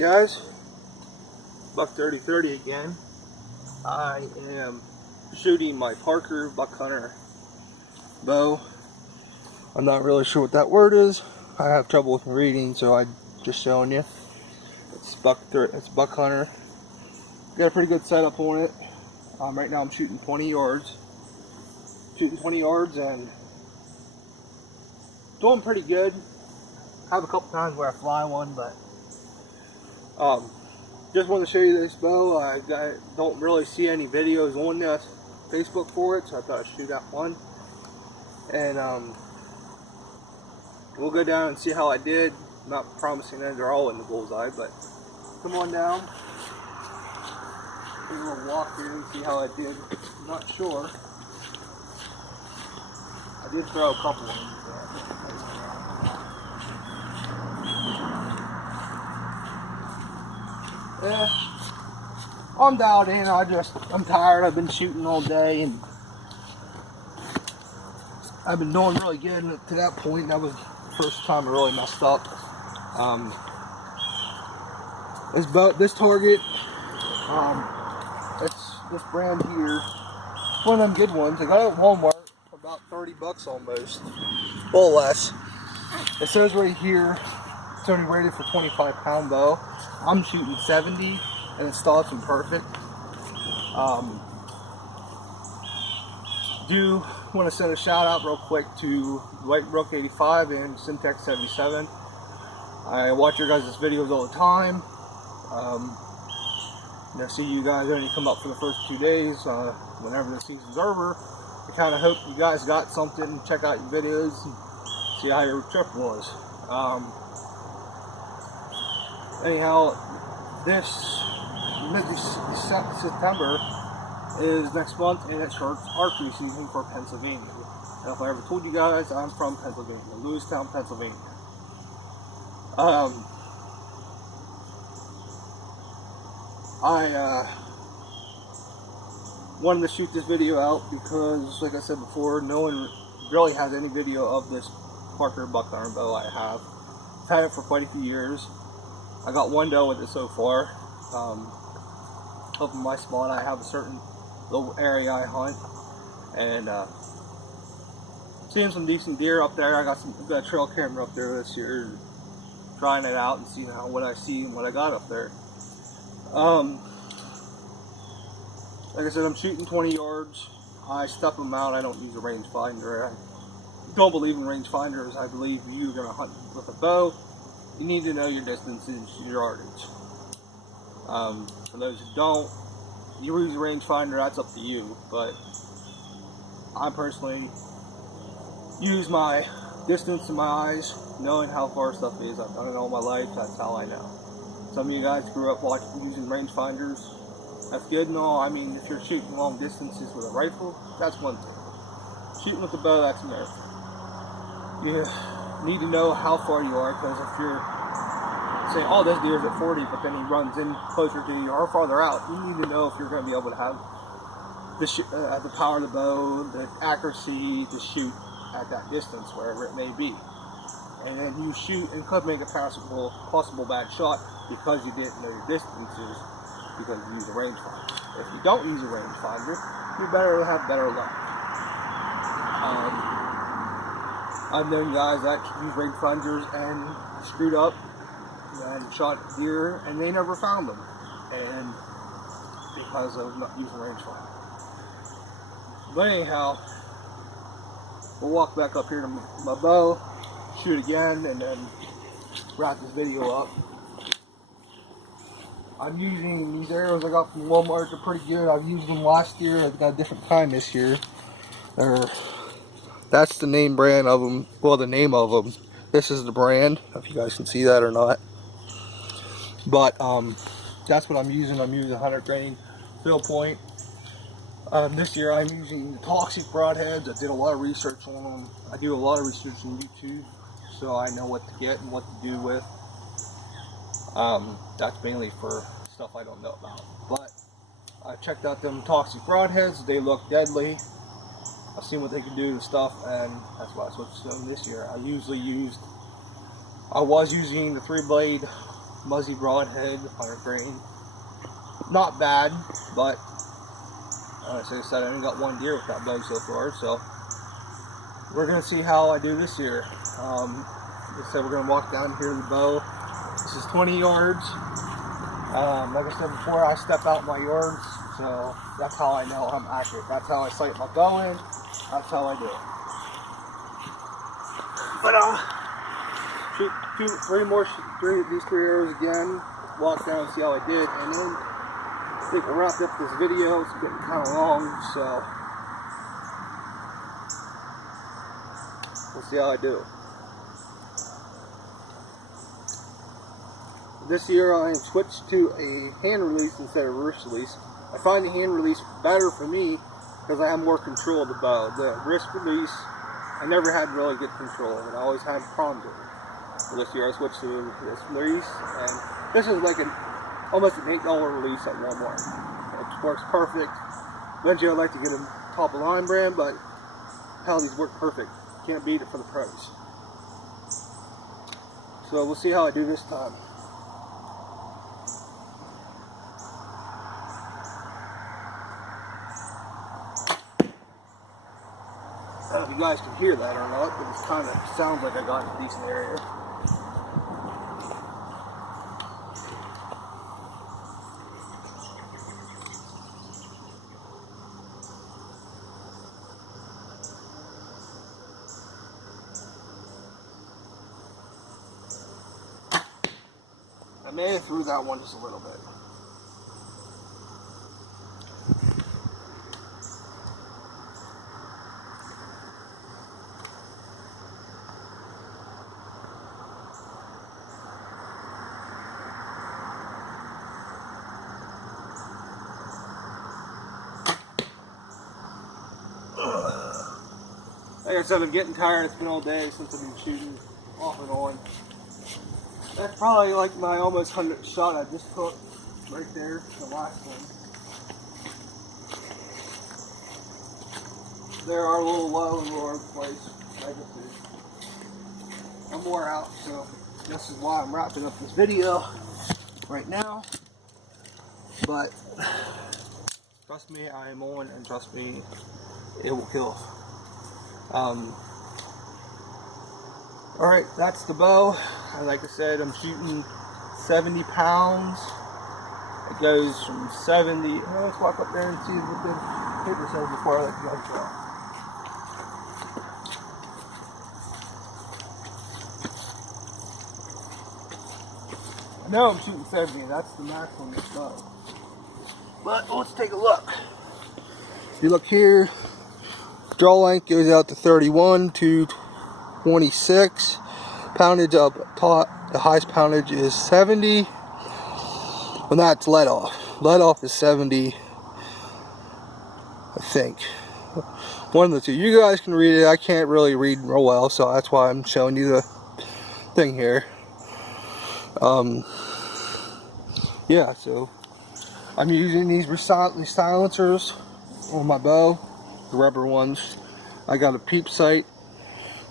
Guys, buck 3030 again. I am shooting my Parker Buck Hunter bow. I'm not really sure what that word is. I have trouble with reading, so I'm just showing you. It's Buck Hunter. Got a pretty good setup on it. Right now I'm shooting 20 yards. Shooting 20 yards and doing pretty good. I have a couple times where I fly one, but just wanted to show you this bow. I don't really see any videos on this Facebook for it, so I thought I'd shoot out one. And we'll go down and see how I did. I'm not promising that they're all in the bullseye, but come on down. We'll walk through and see how I did. I'm not sure. I did throw a couple of them. Yeah, I'm dialed in. I'm tired. I've been shooting all day and I've been doing really good to that point. That was the first time I really messed up. This target, it's this brand here. One of them good ones. I got it at Walmart for about 30 bucks almost, a little less. It says right here it's only rated for 25-pound bow. I'm shooting 70 and it stops in perfect. Do want to send a shout out real quick to White Brook 85 and Simtex 77. I watch your guys' videos all the time. I see you guys only come up for the first 2 days. Whenever the season's over, I kind of hope you guys got something. Check out your videos and see how your trip was. Anyhow, this mid-September is next month, and it starts archery season for Pennsylvania. And if I ever told you guys, I'm from Pennsylvania, Lewistown, Pennsylvania. I wanted to shoot this video out because, like I said before, no one really has any video of this Parker Buck Hunter bow I have. I've had it for quite a few years. I got one doe with it so far. Up in my spot, I have a certain little area I hunt, and seeing some decent deer up there. I got a trail camera up there this year, trying it out and seeing what I see and what I got up there. Like I said, I'm shooting 20 yards. I step them out. I don't use a rangefinder. I don't believe in rangefinders. I believe if you're going to hunt with a bow, you need to know your distances, your yardage. For those who don't, you use a rangefinder, that's up to you. But I personally use my distance in my eyes, knowing how far stuff is. I've done it all my life, that's how I know. Some of you guys grew up using rangefinders. That's good and all. I mean, if you're shooting long distances with a rifle, that's one thing. Shooting with a bow, that's another thing. You need to know how far you are, because if you're saying, oh, this deer's at 40, but then he runs in closer to you or farther out, you need to know if you're going to be able to have the power of the bow, the accuracy to shoot at that distance, wherever it may be. And then you shoot and could make a possible bad shot because you didn't know your distances, because you use a rangefinder. If you don't use a rangefinder, you better have better luck. I've known guys that use rangefinders and screwed up and shot deer and they never found them, and because of not using a rangefinder. But anyhow, we'll walk back up here to my bow, shoot again, and then wrap this video up. I'm using these arrows I got from Walmart. They're pretty good. I've used them last year. I've got a different kind this year. That's the name brand of them. Well, the name of them. This is the brand. I don't know if you guys can see that or not. But that's what I'm using. I'm using 100 grain fill point. This year I'm using the toxic broadheads. I did a lot of research on them. I do a lot of research on YouTube, so I know what to get and what to do with. That's mainly for stuff I don't know about. But I checked out them toxic broadheads. They look deadly. I've seen what they can do to stuff, and that's why I switched to them this year. I was using the 3-blade Muzzy Broadhead, 100 grain. Not bad, but as I said, I only got one deer with that bow so far, so we're gonna see how I do this year. Like I said, we're gonna walk down here to the bow. This is 20 yards. Like I said before, I step out my yards, so that's how I know I'm accurate. That's how I sight my bow in. That's how I do it. But shoot these three arrows again. Walk down and see how I did, and then I think we'll wrap up this video. It's getting kind of long, so we'll see how I do. This year I switched to a hand release instead of reverse release. I find the hand release better for me because I have more control of the bow. The wrist release, I never had really good control of it. I always had problems with it. So this year I switched to this release, and this is like almost an $8 release at Walmart. It works perfect. Eventually I'd like to get a top of line brand, but hell, these work perfect. Can't beat it for the pros. So we'll see how I do this time. I don't know if you guys can hear that or not, but it kind of sounds like I got in a decent area. I may have threw that one just a little bit. Like I said, I'm getting tired. It's been all day since I've been shooting off and on. That's probably like my almost 100th shot I just took right there, the last one. There are a little low and lower place. I just do. I'm wore out, so this is why I'm wrapping up this video right now. But trust me, I am on, and trust me, it will kill. Alright, that's the bow. Like I said, I'm shooting 70 pounds. It goes from 70. Let's walk up there and see what the paper says before I let you guys go. I know I'm shooting 70, and that's the max on this bow. But let's take a look. If you look here, draw length goes out to 31 to 26. Poundage up top, the highest poundage is 70. Well, that's let off. Let off is 70, I think. One of the two. You guys can read it. I can't really read real well, so that's why I'm showing you the thing here. Yeah, so I'm using these silencers on my bow, the rubber ones. I got a peep sight,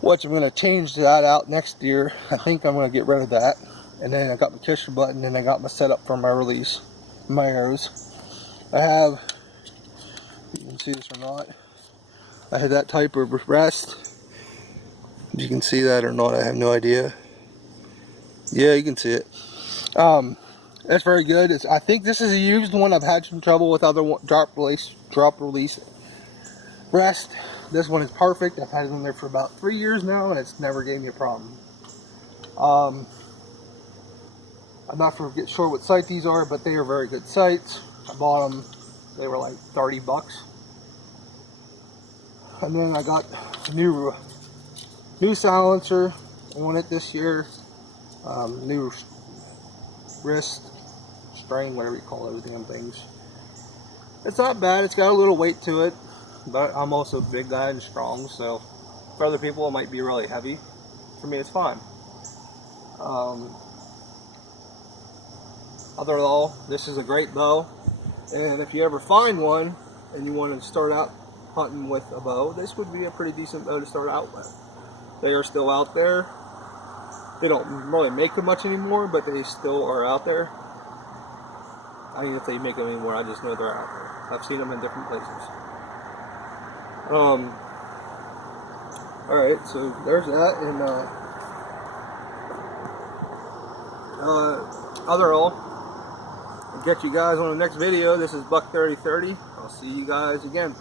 which I'm going to change that out next year. I think I'm going to get rid of that. And then I got my kisser button, and I got my setup for my release, my arrows. I have, you can see this or not, I had that type of rest. If you can see that or not, I have no idea. Yeah, you can see it. That's very good. I think this is a used one. I've had some trouble with other drop release rest. This one is perfect. I've had it in there for about 3 years now, and it's never gave me a problem. I'm not sure what sight these are, but they are very good sights. I bought them. They were like 30 bucks. And then I got a new silencer on it this year. New wrist string, whatever you call those damn things. It's not bad. It's got a little weight to it, but I'm also a big guy and strong, so for other people it might be really heavy. For me, it's fine. Other than all, this is a great bow, and if you ever find one and you want to start out hunting with a bow, this would be a pretty decent bow to start out with. They are still out there. They don't really make them much anymore, but they still are out there. I mean, if they make them anymore, I just know they're out there. I've seen them in different places. Alright, so there's that, and otherall, I'll get you guys on the next video. This is Buck 3030. I'll see you guys again.